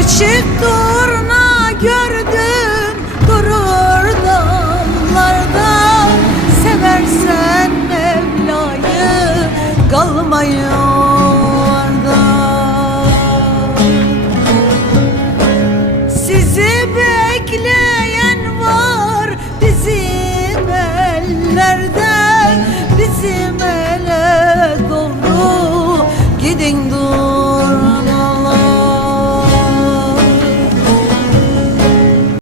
Bir çift durna gördüm durur dallarda. Seversen Mevla'yı kalmayın.